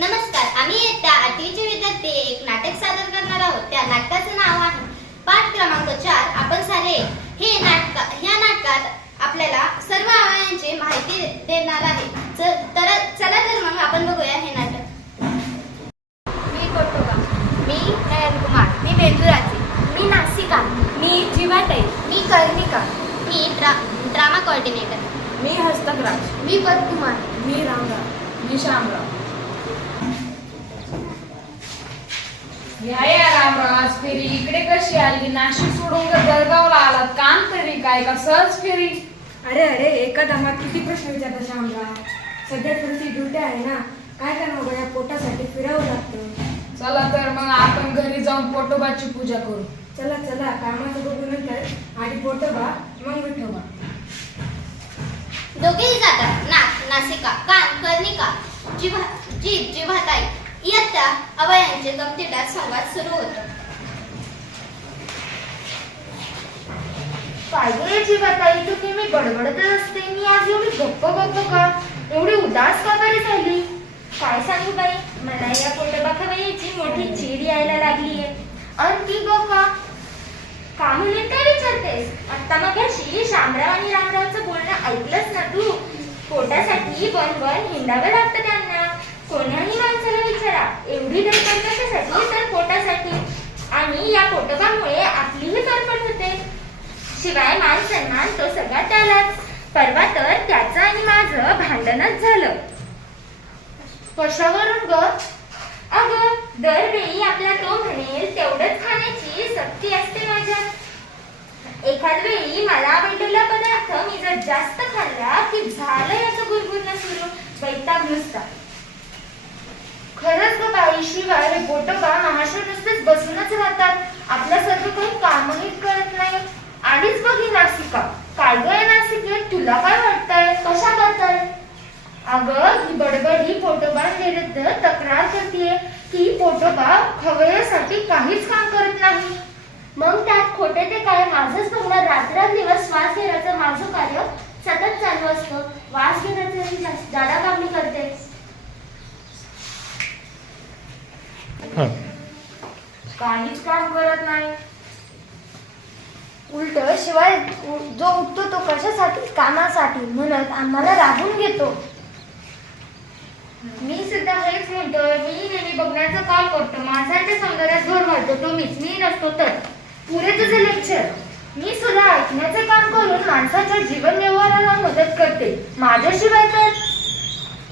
नमस्कार, आम्ही इयत्ता 8वीचे विद्यार्थी एक नाटक सादर करणार आहोत. त्या नाटकाचं नाव आहे पाठ क्रमांक 4 आपण सारे. ह्या नाटकात आपल्याला सर्व अवयवांची माहिती देणार आहे. चला तर मग आपण बघूया हे नाटक. मी कोटोबा. मी नयन कुमार. मी बेंदुराची. मी नासिका. मी जीवाताई. मी कर्णिका. मी ड्रामा कोऑर्डिनेटर. मी हस्तकराज. मी पद्मकुमार. मी रामराव. मी श्यामराव. या रामराव, आज फेरी इकडे कशी आली? नाशिक सोडून जळगावला आलात, काम तरी काय का सहज फेरी? अरे अरे, एका दामात किती प्रश्न विचारता श्यामराव. सध्या तुमची ड्युटी आहे ना, काय करणार बघा, या पोटासाठी फिरावं लागतं. चला तर मग आपण घरी जाऊन पोटोबाची पूजा करू. चला चला, कामाचं बघू नंतर. आधी पोटोबा मग विठोबा. दोघेही जातात. नासिका, कान, कर्णिका, जीभ, जिव्हाताई इयत्ता अवयांचे गमतीदार संवाद सुरू होतो. काय ग जीवाताई, तू की मी बडबडतच असते. मी आज एवढी गप्प का? एवढी उदास का बरी झाली? काय सांगू बाई, मला या पोटोबा खवय्याची मोठी चीड यायला लागलीये. आणि ती ग का म्हणून काय विचारतेस? आता मगाशी शामराव आणि रामरावचं बोलणं ऐकलंच ना तू? पोटासाठी वन हिंडावं लागतं त्यांना. कोणाही माणसाला विचारा, एवढी धडपड कशासाठी? तर पोटासाठी. आणि या पोटोबामुळे आपलीही धडपड होते. शिवाय मान सन्मान तो सगळा त्यालाच. परवा तर त्याचं आणि माझं भांडणच झालं. कशावरून ग? अगं, दरवेळी आपला तो म्हणेल तेवढंच खाण्याची सक्ती असते माझ्यात. एखाद वेळी मला आवडलेला पदार्थ मी जर जास्त खाल्ला की झालं याचं गुरगुरणं सुरू. वैताग नुसता. खरंच ग बाई, शिवाय हे पोटोबा महाशय नुसतेच बसूनच राहतात. आपल्या सर्व काही कामही करत नाही. आधीच बघी नासिका. काय ग नासिके, तुला काय वाटतंय? कशाबद्दल? अगं, ही बडबडी पोटोबांविरुद्ध तक्रार करतेय की पोटोबा खवय्यासाठी काहीच काम करत नाही. मग त्यात खोटे ते काय? माझंच बघणार, रात्रंदिवस श्वास घेण्याचं माझं कार्य सतत चालू असतं. वास घेण्याचं जादा काम मी करते. काहीच काम करत नाही. उलट शिवाय जो उठतो तो कशासाठी? कामासाठी म्हणत आम्हाला राबून घेतो. मी सुद्धा हेच म्हणतोय. मी नेहमी बघण्याचं काम करतो. माणसांच्या सौंदर्यात भर घालतो तो मीच. मी नसतो तर पुरे तुझे लेक्चर. मी सुद्धा ऐकण्याचे काम करून माणसाच्या जीवन व्यवहाराला मदत करते. माझ्याशिवाय तर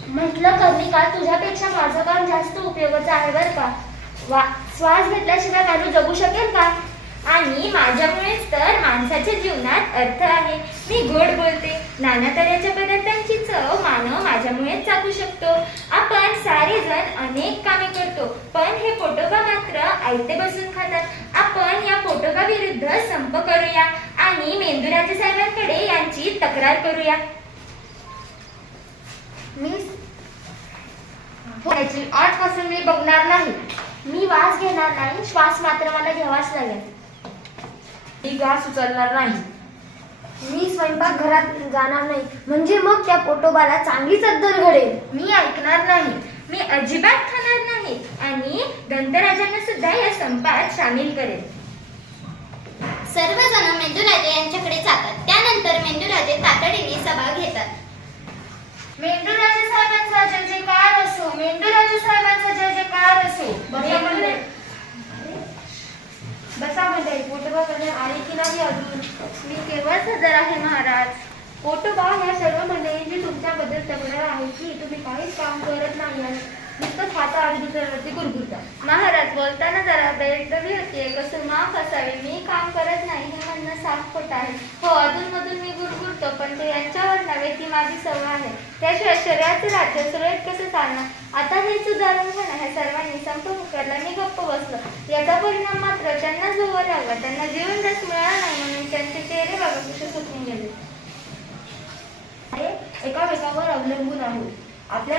म्हटलं कर्णिका, तुझ्यापेक्षा माझं काम जास्त उपयोगाचं आहे बरं का. श्वास घेतल्याशिवाय माणूस जगू शकेल का? आणि माझ्यामुळेच तर माणसाच्या जीवनात अर्थ आहे. मी गोड बोलते. नाना तऱ्हेच्या पदार्थांची चव मानव माझ्यामुळेच चाखू शकतो. आपण सारे जण अनेक कामे करतो, पण हे पोटोबा मात्र आयते बसून खातात. आपण या पोटोबा विरुद्ध संप करूया आणि मेंदुराजे साहेबांकडे यांची तक्रार करूया. मी आजपासून मी बघणार नाही. मी वास घेणार नाही. श्वास मात्र मला घ्यावाच लागेल. मी घास उचलणार नाही. मी स्वयंपाक घरात जाणार नाही. म्हणजे मग त्या पोटोबाला चांगलीच अद्दल घडेल. मी ऐकणार नाही. मी अजिबात खाणार नाही आणि दंतराजांना सुद्धा या संपात सामील करेल. सर्वजण मेंदुराजे यांच्याकडे जातात. त्यानंतर मेंदुराजे तातडीने सभा घेतात. मेंदुराजे साहेबांचा जय जयकार असो. मेंदुराजे साहेबांचा जय जयकार असो. बसा मंडळी. पोटोबा कडे आले की नाही अजून? मी केव्हाच हजर आहे महाराज. पोटोबा, ह्या सर्व मंडळींची तुमच्याबद्दल तक्रार आहे की तुम्ही काहीच काम करत नाही आणि नुसतं खाता आणि दुसऱ्यावरती गुरगुरता. महाराज, बोलताना जरा बेदबी होतीये. कसं माफ असावे. मी काम करत नाही हे म्हणणं साफ खोट आहे. हो, अधूनमधून मी गुरगुरतो, पण ते यांच्यावर नव्हे, ती माझी सवय आहे. त्याशिवाय शरीराचं राज्य सुरळीत कसं चालणार? आता हेच उदाहरण म्हणा. ह्या सर्वांनी संप पुकारला, मी गप्प बसलो. याचा परिणाम मात्र त्यांना जोवर लागला. त्यांना जीवन रस मिळाला नाही म्हणून त्यांचे चेहरे बघा कसे सुटून गेले. एकामेकावर अवलंबून आहोत. आपल्या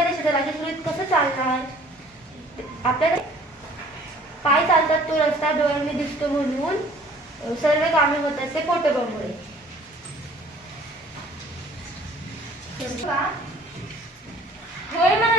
देशाचं राज्य सुरळीत कसं चालणार? आपल्या पाय चालतात तो रस्ता डोळ्यांनी दिसतो म्हणून सर्व कामे होतात ते पोटोबामुळे. हे मला